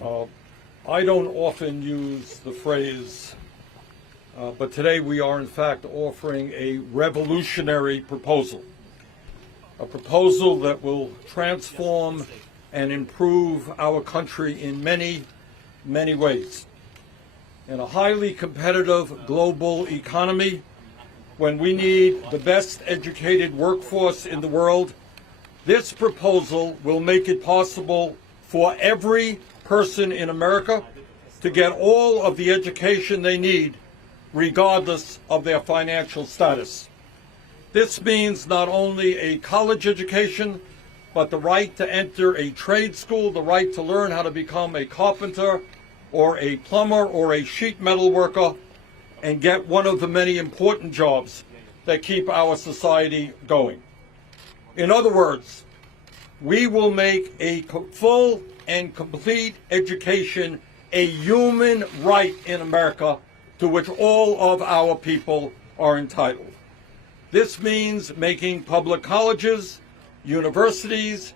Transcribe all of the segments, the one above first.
Uh, I don't often use the phrase, but today we are in fact offering a revolutionary proposal. A proposal that will transform and improve our country in many, many ways. In a highly competitive global economy, when we need the best educated workforce in the world, this proposal will make it possible for every person in America to get all of the education they need, regardless of their financial status. This means not only a college education, but the right to enter a trade school, the right to learn how to become a carpenter or a plumber or a sheet metal worker and get one of the many important jobs that keep our society going. In other words, we will make a full and complete education a human right in America to which all of our people are entitled. This means making public colleges, universities,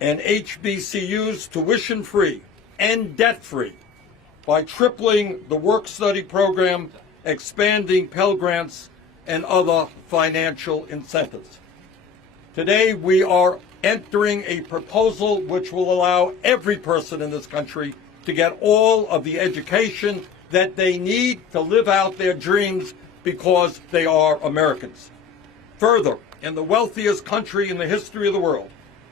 and HBCUs tuition-free and debt-free by tripling the work-study program, expanding Pell Grants, and other financial incentives. Today, we are entering a proposal which will allow every person in this country to get all of the education that they need to live out their dreams because they are Americans. Further, in the wealthiest country in the history of the world,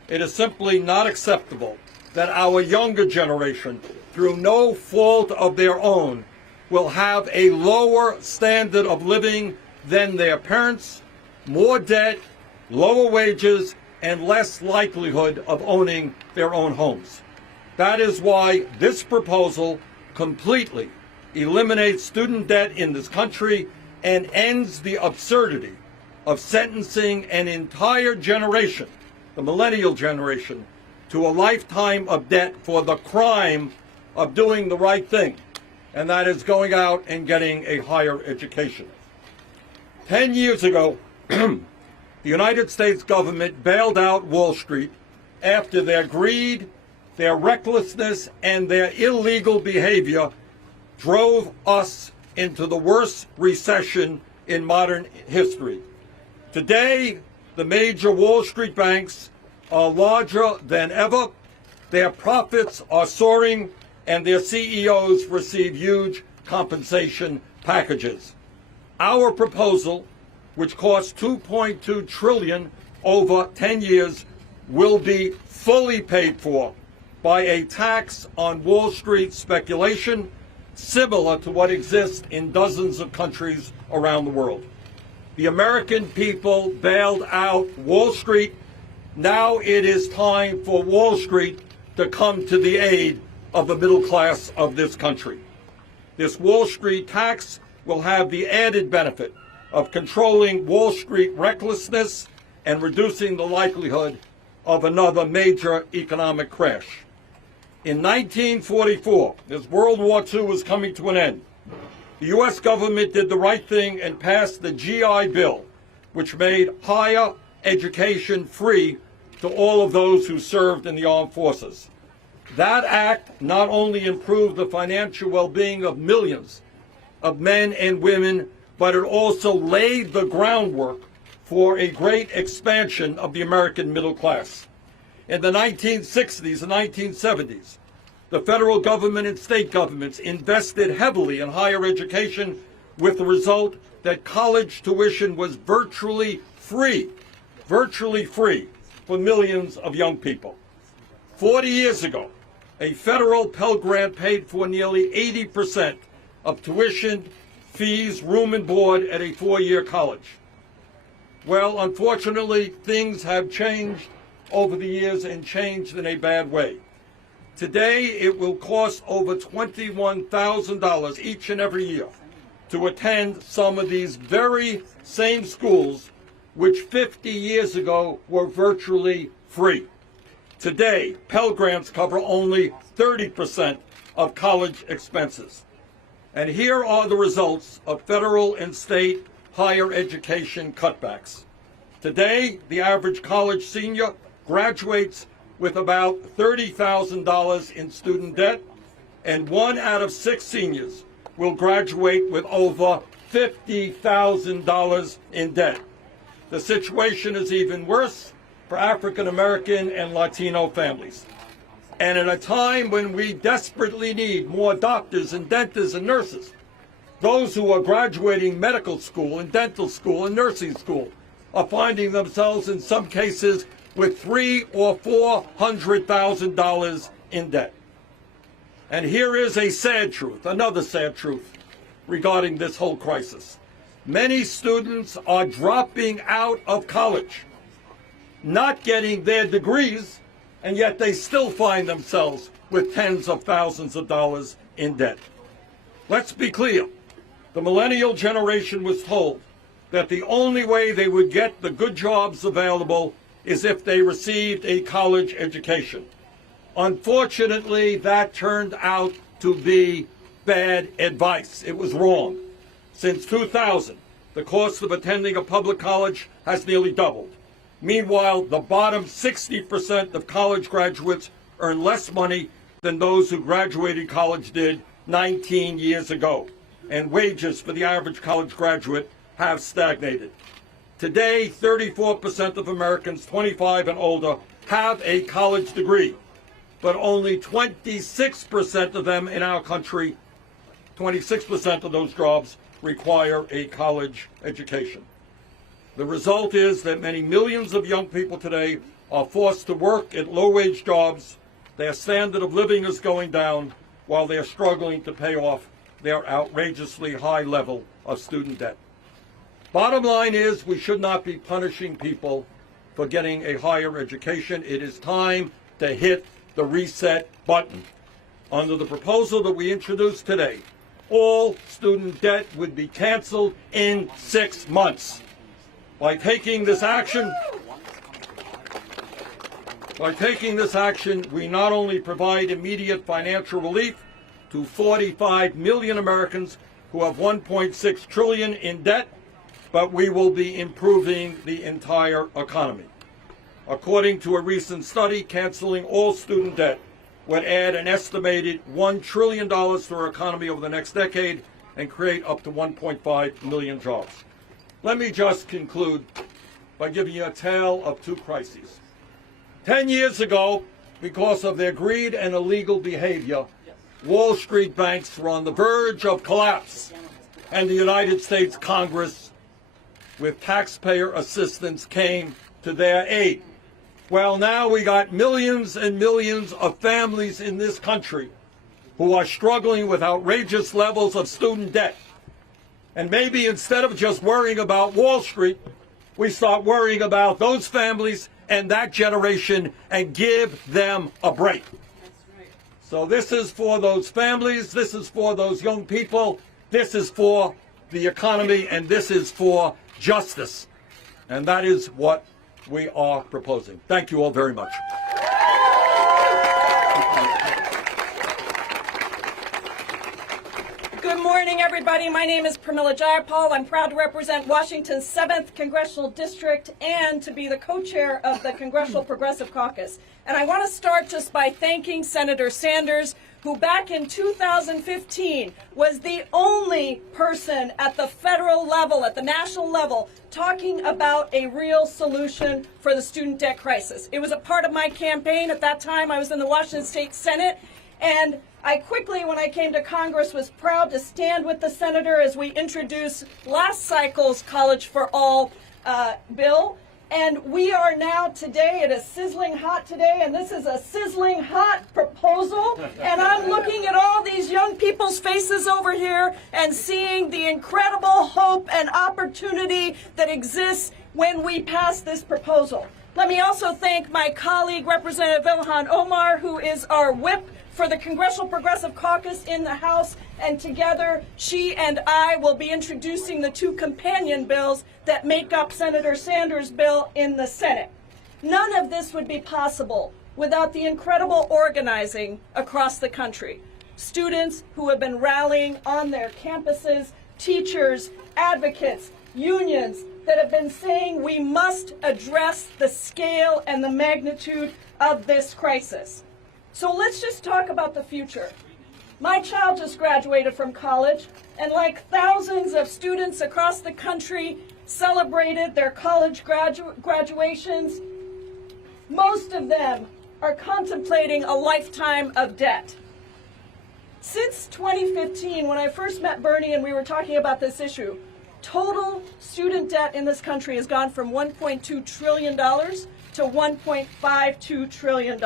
it is simply not acceptable that our younger generation, through no fault of their own, will have a lower standard of living than their parents, more debt, lower wages, and less likelihood of owning their own homes. That is why this proposal completely eliminates student debt in this country and ends the absurdity of sentencing an entire generation, the millennial generation, to a lifetime of debt for the crime of doing the right thing, and that is going out and getting a higher education. 10 years ago, the United States government bailed out Wall Street after their greed, their recklessness, and their illegal behavior drove us into the worst recession in modern history. Today, the major Wall Street banks are larger than ever, their profits are soaring, and their CEOs receive huge compensation packages. Our proposal, which costs $2.2 trillion over 10 years, will be fully paid for by a tax on Wall Street speculation, similar to what exists in dozens of countries around the world. The American people bailed out Wall Street. Now it is time for Wall Street to come to the aid of the middle class of this country. This Wall Street tax will have the added benefit of controlling Wall Street recklessness and reducing the likelihood of another major economic crash. In 1944, as World War II was coming to an end, the U.S. government did the right thing and passed the GI Bill, which made higher education free to all of those who served in the armed forces. That act not only improved the financial well-being of millions of men and women, but it also laid the groundwork for a great expansion of the American middle class. In the 1960s and 1970s, the federal government and state governments invested heavily in higher education, with the result that college tuition was virtually free for millions of young people. 40 years ago, a federal Pell Grant paid for nearly 80% of tuition, fees, room and board at a 4-year college. Well, unfortunately, things have changed over the years and changed in a bad way. Today, it will cost over $21,000 each and every year to attend some of these very same schools which 50 years ago were virtually free. Today, Pell Grants cover only 30% of college expenses. And here are the results of federal and state higher education cutbacks. Today, the average college senior graduates with about $30,000 in student debt, and 1 out of 6 seniors will graduate with over $50,000 in debt. The situation is even worse for African American and Latino families. And at a time when we desperately need more doctors and dentists and nurses, those who are graduating medical school and dental school and nursing school are finding themselves in some cases with $300,000 or $400,000 in debt. And here is a sad truth, another sad truth regarding this whole crisis. Many students are dropping out of college, not getting their degrees, and yet they still find themselves with tens of thousands of dollars in debt. Let's be clear. The millennial generation was told that the only way they would get the good jobs available is if they received a college education. Unfortunately, that turned out to be bad advice. It was wrong. Since 2000, the cost of attending a public college has nearly doubled. Meanwhile, the bottom 60% of college graduates earn less money than those who graduated college did 19 years ago. And wages for the average college graduate have stagnated. Today, 34% of Americans 25 and older have a college degree, but only 26% of them in our country, 26% of those jobs require a college education. The result is that many millions of young people today are forced to work at low-wage jobs. Their standard of living is going down while they're struggling to pay off their outrageously high level of student debt. Bottom line is we should not be punishing people for getting a higher education. It is time to hit the reset button. Under the proposal that we introduced today, all student debt would be canceled in 6 months. By taking this action, we not only provide immediate financial relief to 45 million Americans who have $1.6 trillion in debt, but we will be improving the entire economy. According to a recent study, canceling all student debt would add an estimated $1 trillion to our economy over the next decade and create up to 1.5 million jobs. Let me just conclude by giving you a tale of two crises. 10 years ago, because of their greed and illegal behavior, Wall Street banks were on the verge of collapse, and the United States Congress, with taxpayer assistance, came to their aid. Well, now we got millions and millions of families in this country who are struggling with outrageous levels of student debt. And maybe instead of just worrying about Wall Street, we start worrying about those families and that generation and give them a break. So this is for those families, this is for those young people, this is for the economy, and this is for justice. And that is what we are proposing. Thank you all very much. Good morning, everybody. My name is Pramila Jayapal. I'm proud to represent Washington's 7th Congressional District and to be the co-chair of the Congressional Progressive Caucus. And I want to start just by thanking Senator Sanders, who back in 2015 was the only person at the federal level, at the national level, talking about a real solution for the student debt crisis. It was a part of my campaign. At that time, I was in the Washington State Senate, and I quickly, when I came to Congress, was proud to stand with the senator as we introduced last cycle's College for All bill. And we are now today, it is sizzling hot today, and this is a sizzling hot proposal. And I'm looking at all these young people's faces over here and seeing the incredible hope and opportunity that exists when we pass this proposal. Let me also thank my colleague, Representative Ilhan Omar, who is our whip for the Congressional Progressive Caucus in the House, and together she and I will be introducing the two companion bills that make up Senator Sanders' bill in the Senate. None of this would be possible without the incredible organizing across the country. Students who have been rallying on their campuses, teachers, advocates, unions that have been saying we must address the scale and the magnitude of this crisis. So let's just talk about the future. My child just graduated from college, and like thousands of students across the country celebrated their college graduations, most of them are contemplating a lifetime of debt. Since 2015, when I first met Bernie and we were talking about this issue, total student debt in this country has gone from $1.2 trillion to $1.52 trillion.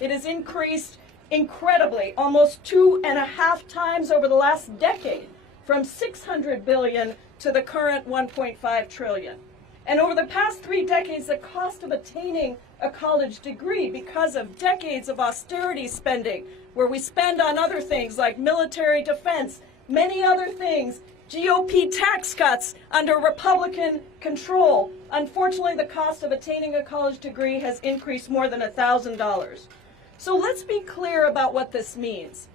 It has increased incredibly, almost 2.5 times over the last decade, from $600 billion to the current $1.5 trillion. And over the past 3 decades, the cost of attaining a college degree, because of decades of austerity spending, where we spend on other things like military defense, many other things, GOP tax cuts under Republican control. Unfortunately, the cost of attaining a college degree has increased more than $1,000. So let's be clear about what this means.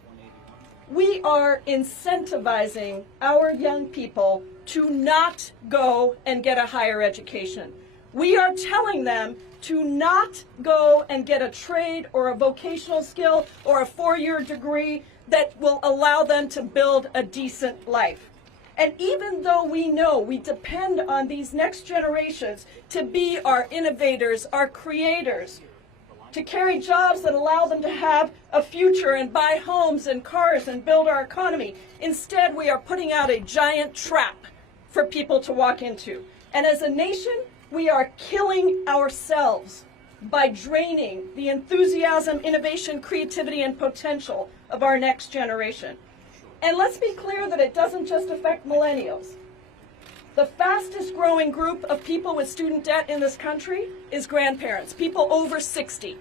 We are incentivizing our young people to not go and get a higher education. We are telling them to not go and get a trade or a vocational skill or a 4-year degree that will allow them to build a decent life. And even though we know we depend on these next generations to be our innovators, our creators, to carry jobs that allow them to have a future and buy homes and cars and build our economy, instead we are putting out a giant trap for people to walk into. And as a nation, we are killing ourselves by draining the enthusiasm, innovation, creativity, and potential of our next generation. And let's be clear that it doesn't just affect millennials. The fastest growing group of people with student debt in this country is grandparents, people over 60.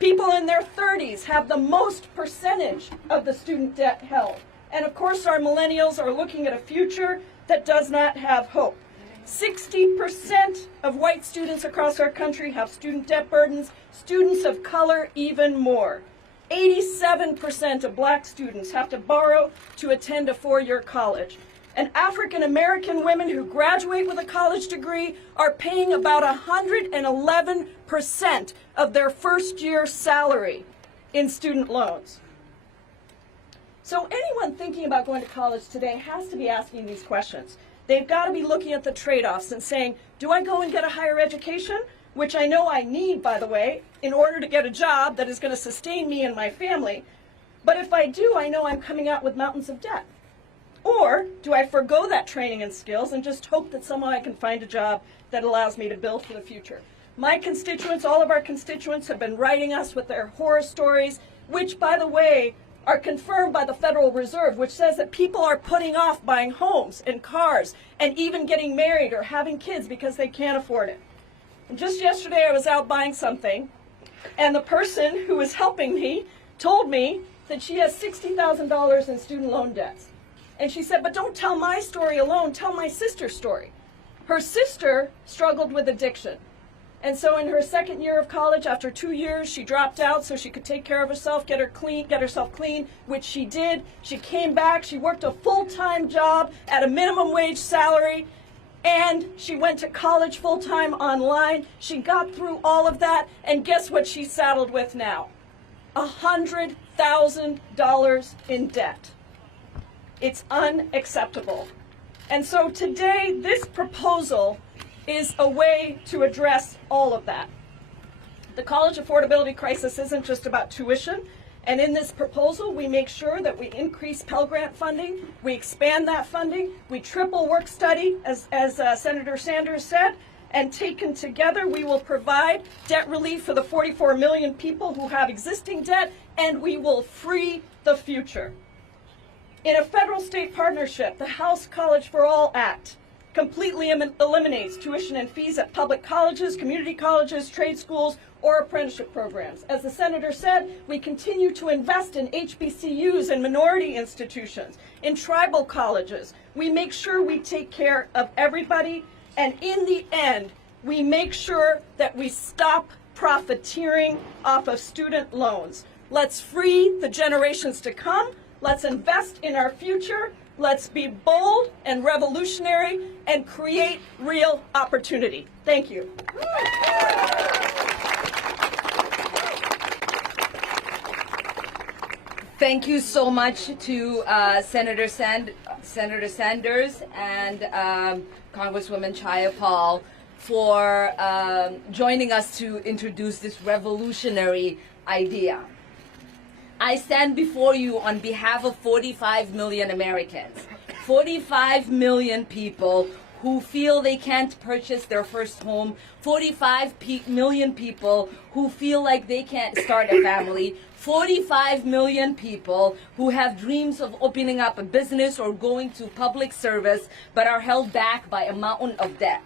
People in their 30s have the most percentage of the student debt held. And of course, our millennials are looking at a future that does not have hope. 60% of white students across our country have student debt burdens, students of color even more. 87% of black students have to borrow to attend a 4-year college. And African American women who graduate with a college degree are paying about 111% of their first year salary in student loans. So anyone thinking about going to college today has to be asking these questions. They've got to be looking at the trade-offs and saying, do I go and get a higher education, which I know I need, by the way, in order to get a job that is going to sustain me and my family. But if I do, I know I'm coming out with mountains of debt. Or do I forgo that training and skills and just hope that somehow I can find a job that allows me to build for the future? My constituents, all of our constituents, have been writing us with their horror stories, which, by the way, are confirmed by the Federal Reserve, which says that people are putting off buying homes and cars and even getting married or having kids because they can't afford it. And just yesterday I was out buying something, and the person who was helping me told me that she has $60,000 in student loan debts. And she said, but don't tell my story alone, tell my sister's story. Her sister struggled with addiction. And so in her second year of college, after 2 years, she dropped out so she could take care of herself, get herself clean, which she did. She came back, she worked a full-time job at a minimum wage salary, and she went to college full-time online. She got through all of that, and guess what she's saddled with now? $100,000 in debt. It's unacceptable. And so today, this proposal is a way to address all of that. The college affordability crisis isn't just about tuition, and in this proposal, we make sure that we increase Pell Grant funding, we expand that funding, we triple work study, as Senator Sanders said, and taken together, we will provide debt relief for the 44 million people who have existing debt, and we will free the future. In a federal-state partnership, the House College for All Act completely eliminates tuition and fees at public colleges, community colleges, trade schools, or apprenticeship programs. As the senator said, we continue to invest in HBCUs and minority institutions, in tribal colleges. We make sure we take care of everybody, and in the end, we make sure that we stop profiteering off of student loans. Let's free the generations to come. Let's invest in our future. Let's be bold and revolutionary and create real opportunity. Thank you. Thank you so much to Senator Sanders and Congresswoman Jayapal for joining us to introduce this revolutionary idea. I stand before you on behalf of 45 million Americans, 45 million people who feel they can't purchase their first home, 45 million people who feel like they can't start a family, 45 million people who have dreams of opening up a business or going to public service but are held back by a mountain of debt.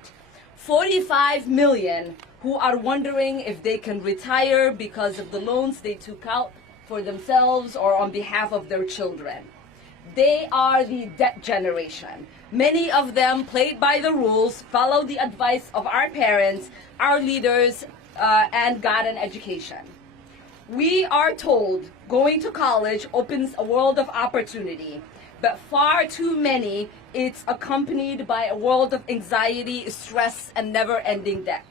45 million who are wondering if they can retire because of the loans they took out for themselves or on behalf of their children. They are the debt generation. Many of them played by the rules, followed the advice of our parents, our leaders, and got an education. We are told going to college opens a world of opportunity, but far too many, it's accompanied by a world of anxiety, stress, and never-ending debt.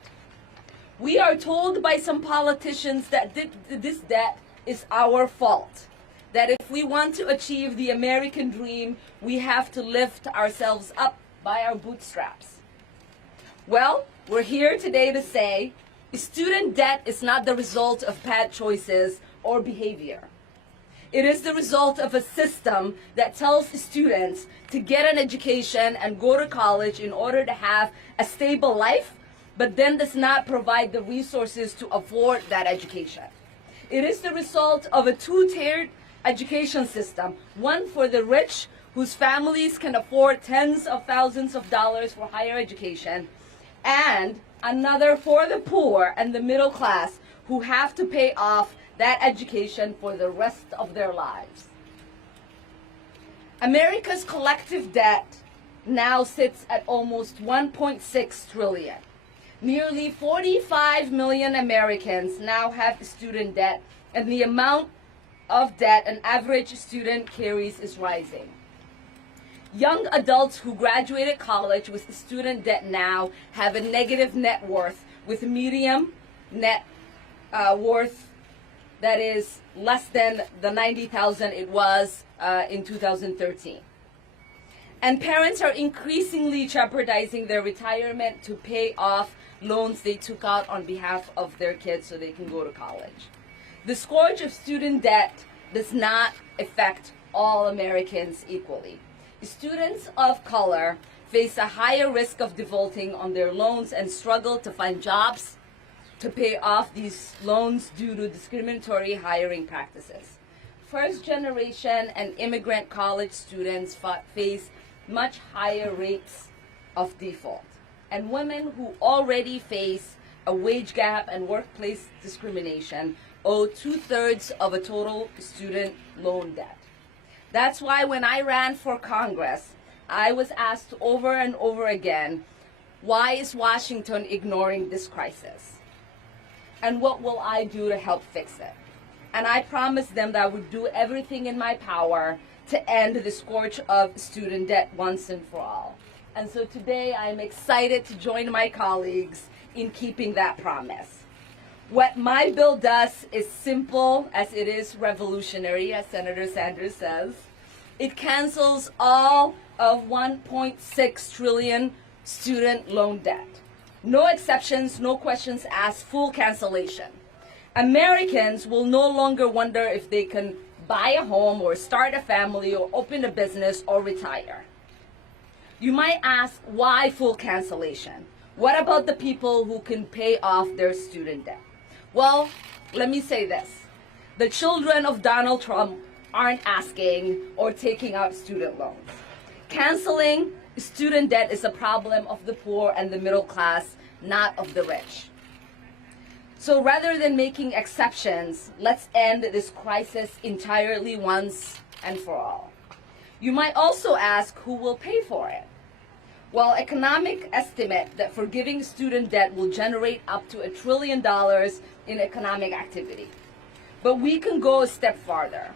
We are told by some politicians that this debt is our fault, that if we want to achieve the American dream, we have to lift ourselves up by our bootstraps. Well, we're here today to say student debt is not the result of bad choices or behavior. It is the result of a system that tells students to get an education and go to college in order to have a stable life, but then does not provide the resources to afford that education. It is the result of a two-tiered education system, one for the rich whose families can afford tens of thousands of dollars for higher education, and another for the poor and the middle class who have to pay off that education for the rest of their lives. America's collective debt now sits at almost 1.6 trillion. Nearly 45 million Americans now have student debt, and the amount of debt an average student carries is rising. Young adults who graduated college with student debt now have a negative net worth, with median net worth that is less than the $90,000 it was in 2013. And parents are increasingly jeopardizing their retirement to pay off loans they took out on behalf of their kids so they can go to college. The scourge of student debt does not affect all Americans equally. Students of color face a higher risk of defaulting on their loans and struggle to find jobs to pay off these loans due to discriminatory hiring practices. First generation and immigrant college students face much higher rates of default. And women who already face a wage gap and workplace discrimination owe 2/3 of a total student loan debt. That's why when I ran for Congress, I was asked over and over again, why is Washington ignoring this crisis? And what will I do to help fix it? And I promised them that I would do everything in my power to end the scourge of student debt once and for all. And so today I'm excited to join my colleagues in keeping that promise. What my bill does is simple as it is revolutionary, as Senator Sanders says. It cancels all of 1.6 trillion student loan debt. No exceptions, no questions asked, full cancellation. Americans will no longer wonder if they can buy a home or start a family or open a business or retire. You might ask, why full cancellation? What about the people who can pay off their student debt? Well, let me say this. The children of Donald Trump aren't asking or taking out student loans. Canceling student debt is a problem of the poor and the middle class, not of the rich. So rather than making exceptions, let's end this crisis entirely once and for all. You might also ask, who will pay for it? Well, economic estimate that forgiving student debt will generate up to $1 trillion in economic activity. But we can go a step farther.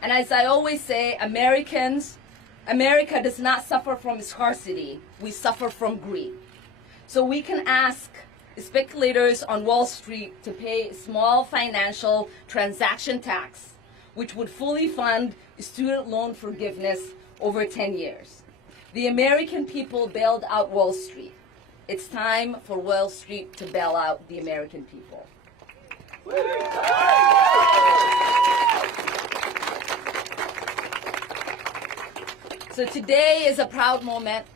And as I always say, America does not suffer from scarcity. We suffer from greed. So we can ask speculators on Wall Street to pay small financial transaction tax, which would fully fund student loan forgiveness over 10 years. The American people bailed out Wall Street. It's time for Wall Street to bail out the American people. So today is a proud moment.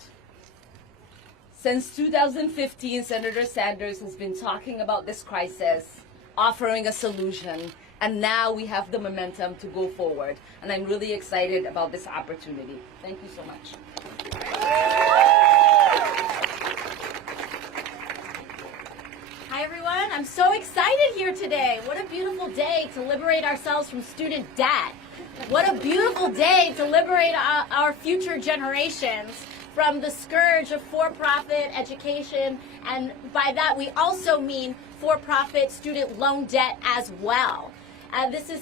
Since 2015, Senator Sanders has been talking about this crisis, offering a solution, and now we have the momentum to go forward. And I'm really excited about this opportunity. Thank you so much. Hi everyone, I'm so excited here today. What a beautiful day to liberate ourselves from student debt. What a beautiful day to liberate our future generations from the scourge of for-profit education, and by that we also mean for-profit student loan debt as well. This is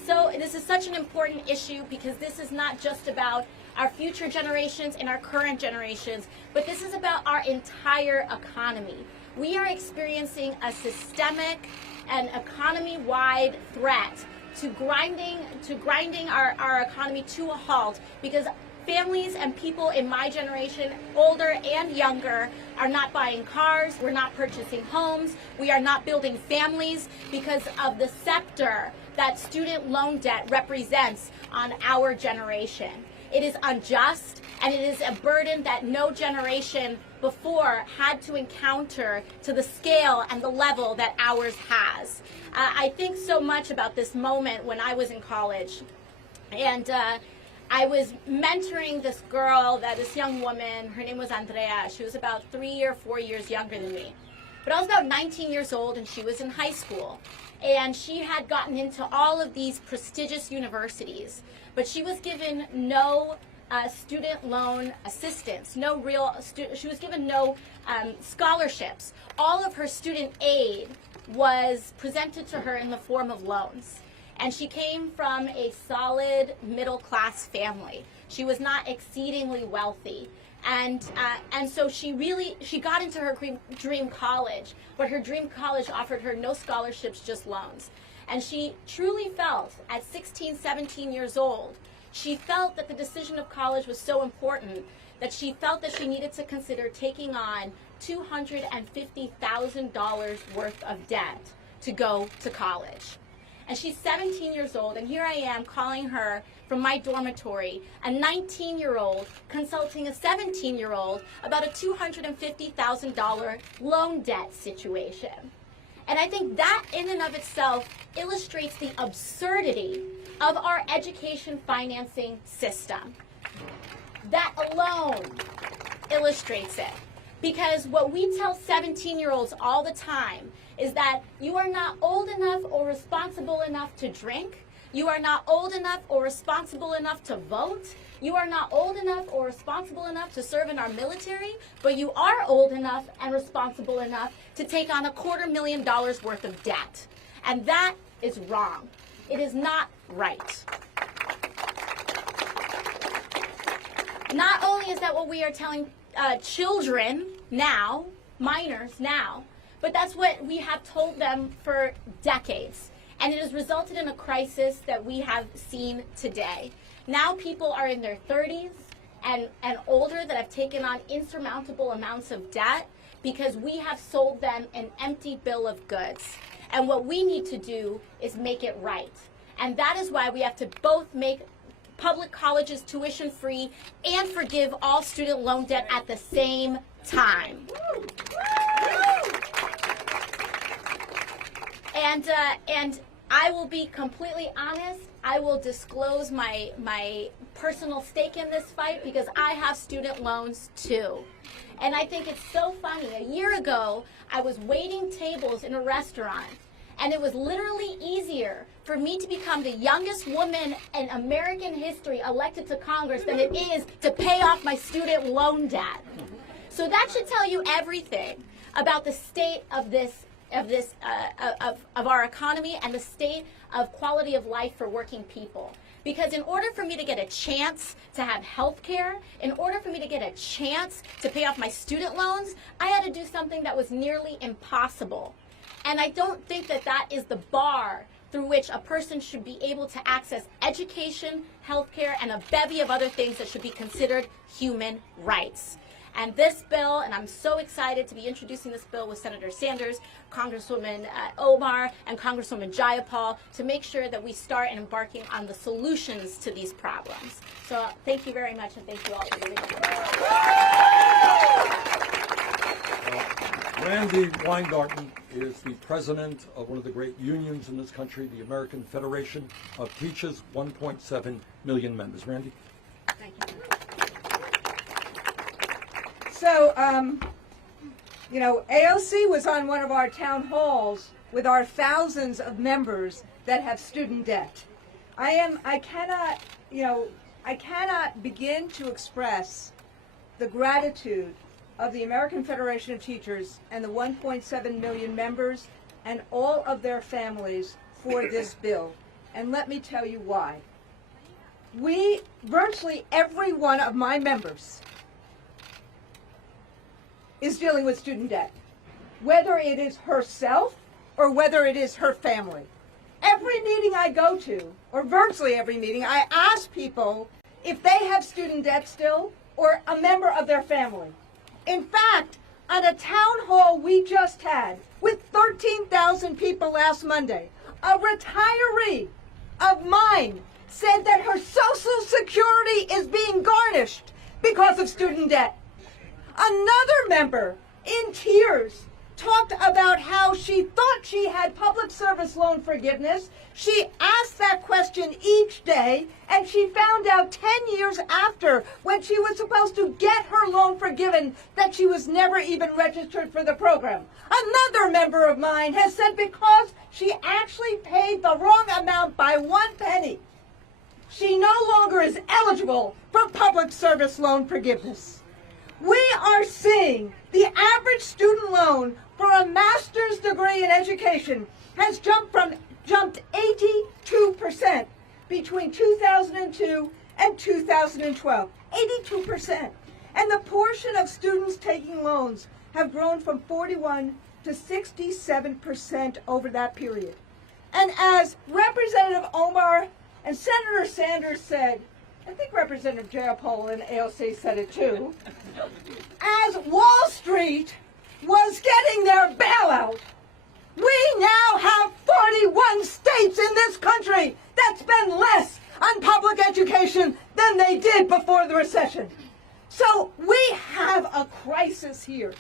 such an important issue because this is not just about our future generations and our current generations, but this is about our entire economy. We are experiencing a systemic and economy-wide threat to grinding our economy to a halt because families and people in my generation, older and younger, are not buying cars, we're not purchasing homes, we are not building families because of the scepter that student loan debt represents on our generation. It is unjust, and it is a burden that no generation before had to encounter to the scale and the level that ours has. I think so much about this moment when I was in college, and I was mentoring this young woman. Her name was Andrea. She was about 3 or 4 years younger than me. But I was about 19 years old, and she was in high school. And she had gotten into all of these prestigious universities, but she was given no student loan assistance, she was given no scholarships. All of her student aid was presented to her in the form of loans. And she came from a solid middle-class family. She was not exceedingly wealthy. And so she got into her dream college, but her dream college offered her no scholarships, just loans. And she truly felt, at 16, 17 years old, she felt that the decision of college was so important that she felt that she needed to consider taking on $250,000 worth of debt to go to college. And she's 17 years old, and here I am calling her from my dormitory, a 19-year-old consulting a 17-year-old about a $250,000 loan debt situation. And I think that in and of itself illustrates the absurdity of our education financing system. That alone illustrates it. Because what we tell 17-year-olds all the time is that you are not old enough or responsible enough to drink. You are not old enough or responsible enough to vote. You are not old enough or responsible enough to serve in our military, but you are old enough and responsible enough to take on $250,000 worth of debt. And that is wrong. It is not right. Not only is that what we are telling children now, minors now, but that's what we have told them for decades. And it has resulted in a crisis that we have seen today. Now people are in their 30s and older that have taken on insurmountable amounts of debt because we have sold them an empty bill of goods. And what we need to do is make it right. And that is why we have to both make public colleges tuition free and forgive all student loan debt at the same time. And I will be completely honest, I will disclose my personal stake in this fight because I have student loans too. And I think it's so funny. A year ago, I was waiting tables in a restaurant, and it was literally easier for me to become the youngest woman in American history elected to Congress than it is to pay off my student loan debt. So that should tell you everything about the state of our economy and the state of quality of life for working people. Because in order for me to get a chance to have health care, in order for me to get a chance to pay off my student loans, I had to do something that was nearly impossible. And I don't think that that is the bar through which a person should be able to access education, healthcare, and a bevy of other things that should be considered human rights. And this bill, and I'm so excited to be introducing this bill with Senator Sanders, Congresswoman Omar, and Congresswoman Jayapal to make sure that we start embarking on the solutions to these problems. So thank you very much, and thank you all for being here. Randy Weingarten is the president of one of the great unions in this country, the American Federation of Teachers, 1.7 million members. Randy? Thank you. So, AOC was on one of our town halls with our thousands of members that have student debt. I cannot begin to express the gratitude of the American Federation of Teachers and the 1.7 million members and all of their families for this bill. And let me tell you why. Virtually every one of my members is dealing with student debt, whether it is herself or whether it is her family. Every meeting I go to, or virtually every meeting, I ask people if they have student debt still or a member of their family. In fact, at a town hall we just had with 13,000 people last Monday, a retiree of mine said that her Social Security is being garnished because of student debt. Another member, in tears, talked about how she thought she had public service loan forgiveness. She asked that question each day, and she found out 10 years after, when she was supposed to get her loan forgiven, that she was never even registered for the program. Another member of mine has said because she actually paid the wrong amount by 1 penny, she no longer is eligible for public service loan forgiveness. We are seeing the average student loan for a master's degree in education has jumped 82% between 2002 and 2012. 82%. And the portion of students taking loans have grown from 41 to 67% over that period. And as Representative Omar and Senator Sanders said, I think Representative Jayapal and AOC said it too, as Wall Street was getting their bailout, we now have 41 states in this country that spend less on public education than they did before the recession. So we have a crisis here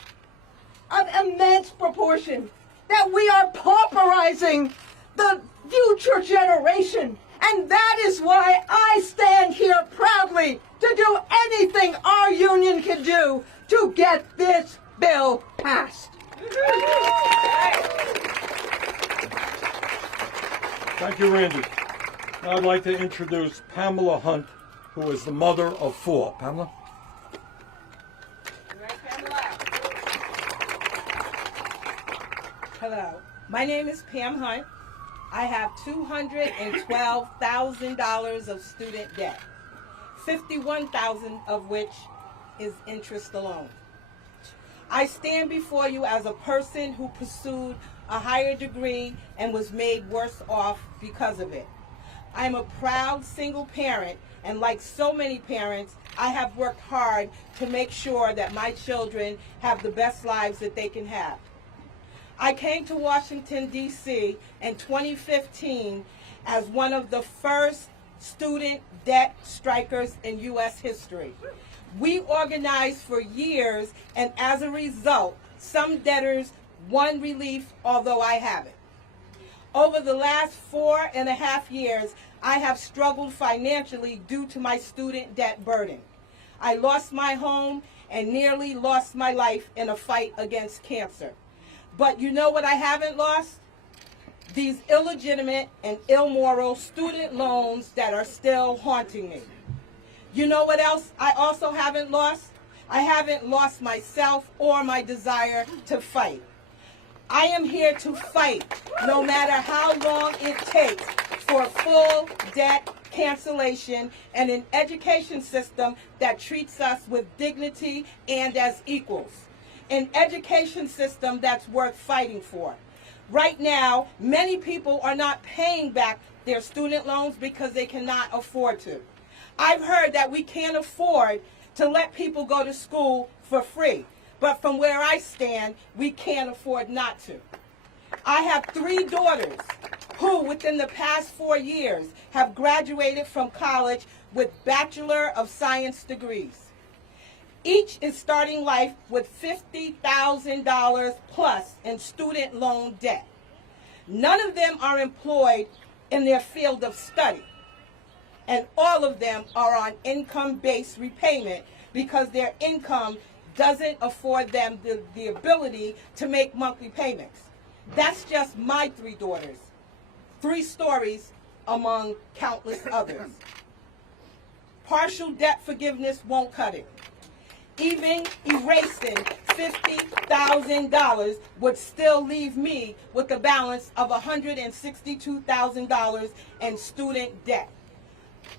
of immense proportion that we are pauperizing the future generation. And that is why I stand here proudly to do anything our union can do to get this bill passed. Thank you, Randy. Now I'd like to introduce Pamela Hunt, who is the mother of 4. Pamela? Hello, my name is Pam Hunt. I have $212,000 of student debt, $51,000 of which is interest alone. I stand before you as a person who pursued a higher degree and was made worse off because of it. I am a proud single parent, and like so many parents, I have worked hard to make sure that my children have the best lives that they can have. I came to Washington, D.C. in 2015 as one of the first student debt strikers in U.S. history. We organized for years, and as a result, some debtors won relief, although I haven't. Over the last 4.5 years, I have struggled financially due to my student debt burden. I lost my home and nearly lost my life in a fight against cancer. But you know what I haven't lost? These illegitimate and immoral student loans that are still haunting me. You know what else I also haven't lost? I haven't lost myself or my desire to fight. I am here to fight, no matter how long it takes, for full debt cancellation and an education system that treats us with dignity and as equals. An education system that's worth fighting for. Right now, many people are not paying back their student loans because they cannot afford to. I've heard that we can't afford to let people go to school for free, but from where I stand, we can't afford not to. I have 3 daughters who, within the past 4 years, have graduated from college with Bachelor of Science degrees. Each is starting life with $50,000 plus in student loan debt. None of them are employed in their field of study, and all of them are on income-based repayment because their income doesn't afford them the ability to make monthly payments. That's just my 3 daughters. 3 stories among countless others. Partial debt forgiveness won't cut it. Even erasing $50,000 would still leave me with a balance of $162,000 in student debt.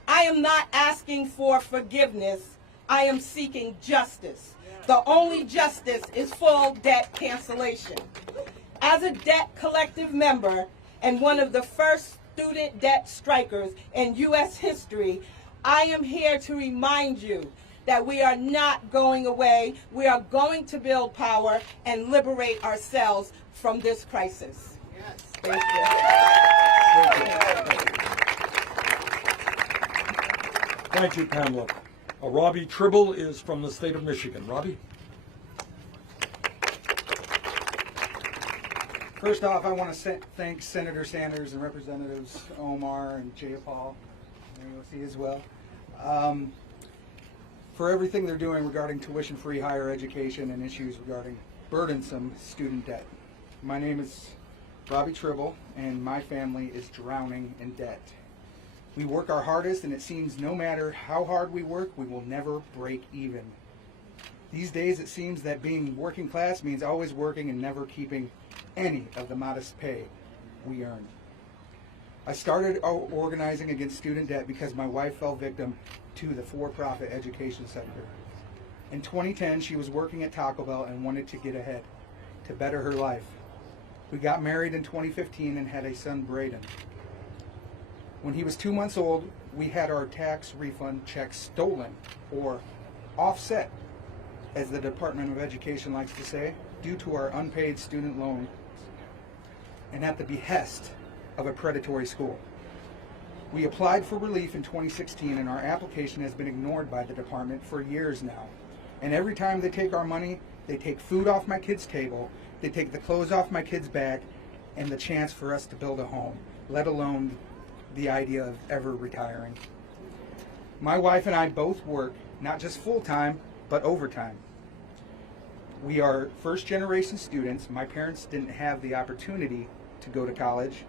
I am not asking for forgiveness. I am seeking justice. The only justice is full debt cancellation. As a debt collective member and one of the first student debt strikers in U.S. history, I am here to remind you that we are not going away. We are going to build power and liberate ourselves from this crisis. Yes. Thank you. Thank you, Pamela. Robbie Tribble is from the state of Michigan. Robbie? First off, I want to thank Senator Sanders and Representatives Omar and Jayapal, and AOC as well, for everything they're doing regarding tuition-free higher education and issues regarding burdensome student debt. My name is Robbie Tribble, and my family is drowning in debt. We work our hardest, and it seems no matter how hard we work, we will never break even. These days, it seems that being working class means always working and never keeping any of the modest pay we earn. I started organizing against student debt because my wife fell victim to the for-profit education sector. In 2010, she was working at Taco Bell and wanted to get ahead, to better her life. We got married in 2015 and had a son, Braden. When he was 2 months old, we had our tax refund checks stolen, or offset, as the Department of Education likes to say, due to our unpaid student loans and at the behest of a predatory school. We applied for relief in 2016, and our application has been ignored by the department for years now. And every time they take our money, they take food off my kids' table, they take the clothes off my kids' back, and the chance for us to build a home, let alone the idea of ever retiring. My wife and I both work, not just full-time, but overtime. We are first-generation students. My parents didn't have the opportunity to go to college.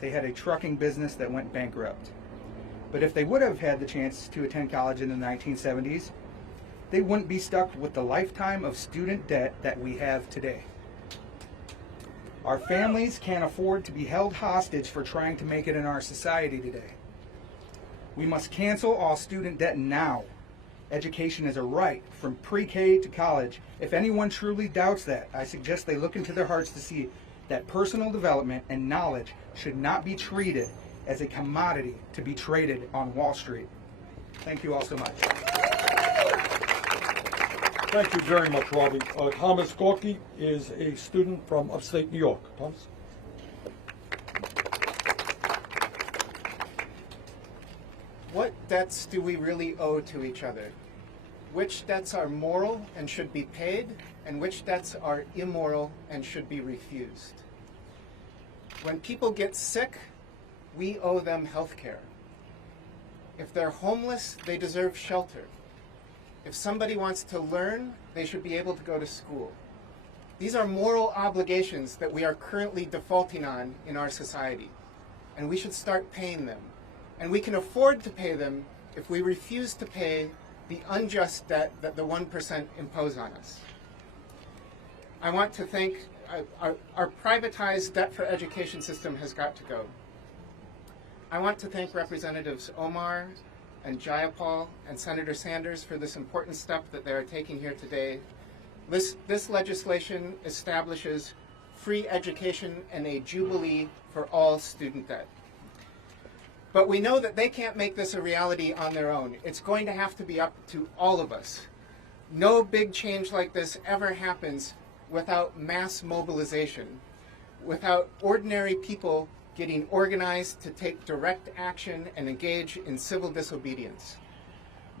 They had a trucking business that went bankrupt. But if they would have had the chance to attend college in the 1970s, they wouldn't be stuck with the lifetime of student debt that we have today. Our families can't afford to be held hostage for trying to make it in our society today. We must cancel all student debt now. Education is a right from pre-K to college. If anyone truly doubts that, I suggest they look into their hearts to see that personal development and knowledge should not be treated as a commodity to be traded on Wall Street. Thank you all so much. Thank you very much, Robbie. Thomas Gorky is a student from upstate New York. Thomas? What debts do we really owe to each other? Which debts are moral and should be paid, and which debts are immoral and should be refused? When people get sick, we owe them health care. If they're homeless, they deserve shelter. If somebody wants to learn, they should be able to go to school. These are moral obligations that we are currently defaulting on in our society, and we should start paying them. And we can afford to pay them if we refuse to pay the unjust debt that the 1% impose on us. I want to thank our privatized debt for education system has got to go. I want to thank Representatives Omar and Jayapal and Senator Sanders for this important step that they are taking here today. This legislation establishes free education and a jubilee for all student debt. But we know that they can't make this a reality on their own. It's going to have to be up to all of us. No big change like this ever happens without mass mobilization, without ordinary people getting organized to take direct action and engage in civil disobedience.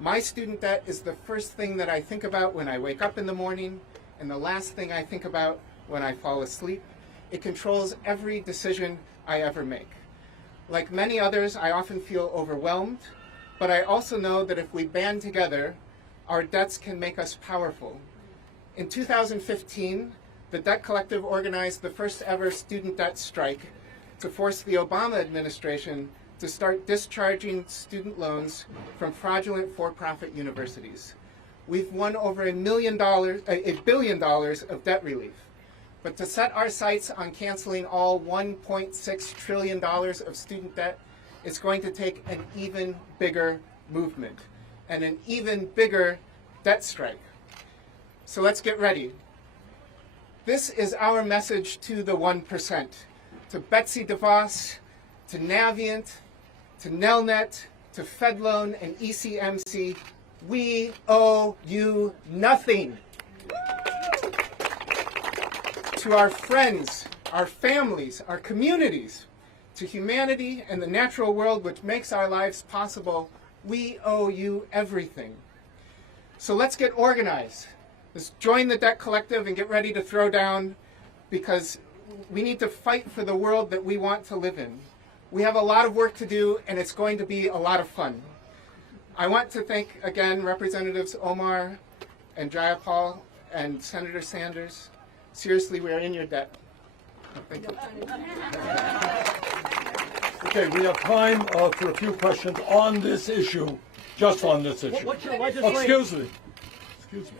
My student debt is the first thing that I think about when I wake up in the morning and the last thing I think about when I fall asleep. It controls every decision I ever make. Like many others, I often feel overwhelmed, but I also know that if we band together, our debts can make us powerful. In 2015, the Debt Collective organized the first ever student debt strike to force the Obama administration to start discharging student loans from fraudulent for-profit universities. We've won over $1 billion of debt relief. But to set our sights on canceling all $1.6 trillion of student debt, it's going to take an even bigger movement and an even bigger debt strike. So let's get ready. This is our message to the 1%, to Betsy DeVos, to Navient, to Nelnet, to FedLoan and ECMC. We owe you nothing. To our friends, our families, our communities, to humanity and the natural world which makes our lives possible, we owe you everything. So let's get organized. Let's join the Debt Collective and get ready to throw down, because we need to fight for the world that we want to live in. We have a lot of work to do, and it's going to be a lot of fun. I want to thank again Representatives Omar and Jayapal and Senator Sanders. Seriously, we are in your debt. Thank you. Okay, we have time for a few questions on this issue, just on this issue. Excuse me. Excuse me.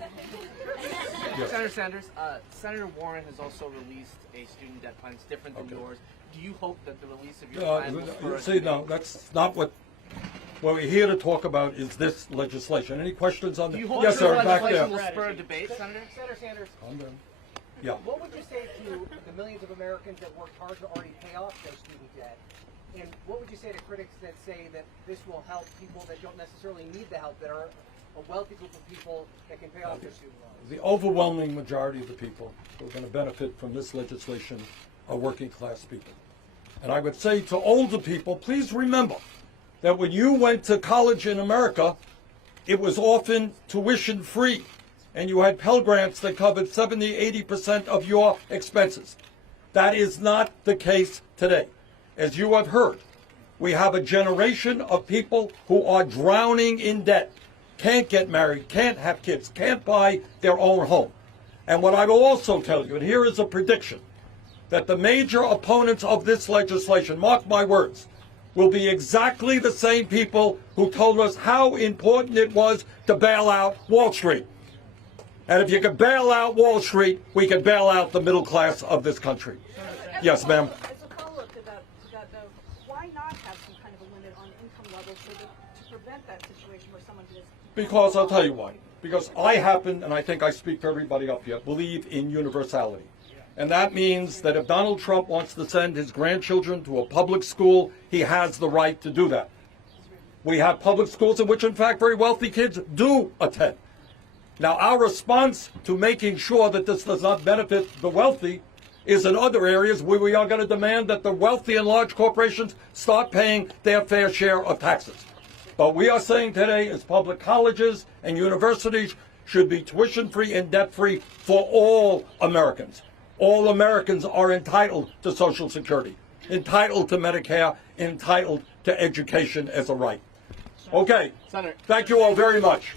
Yes. Senator Sanders, Senator Warren has also released a student debt plan. It's different than yours. Do you hope that the release of your plan will spur see, no, that's not what we're here to talk about. Is this legislation? Any questions on that? Do you hope Yes, that sir, the back legislation there. will spur a debate, Senator? Senator Sanders, Calm down. Yeah. what would you say to the millions of Americans that worked hard to already pay off their student debt? And what would you say to critics that say that this will help people that don't necessarily need the help, that are a wealthy group of people that can pay off their student loans? The overwhelming majority of the people who are going to benefit from this legislation are working class people. And I would say to older people, please remember that when you went to college in America, it was often tuition free. And you had Pell Grants that covered 70–80% of your expenses. That is not the case today. As you have heard, we have a generation of people who are drowning in debt, can't get married, can't have kids, can't buy their own home. And what I will also tell you, and here is a prediction, that the major opponents of this legislation, mark my words, will be exactly the same people who told us how important it was to bail out Wall Street. And if you could bail out Wall Street, we could bail out the middle class of this country. Yes, ma'am. As a follow-up to that, though, why not have some kind of a limit on income levels to prevent that situation where someone is... Because I'll tell you why. Because I happen, and I think I speak for everybody up here, believe in universality. And that means that if Donald Trump wants to send his grandchildren to a public school, he has the right to do that. We have public schools in which, in fact, very wealthy kids do attend. Now, our response to making sure that this does not benefit the wealthy is in other areas where we are going to demand that the wealthy and large corporations start paying their fair share of taxes. But we are saying today is public colleges and universities should be tuition-free and debt-free for all Americans. All Americans are entitled to Social Security, entitled to Medicare, entitled to education as a right. Okay. Senator. Thank you all very much.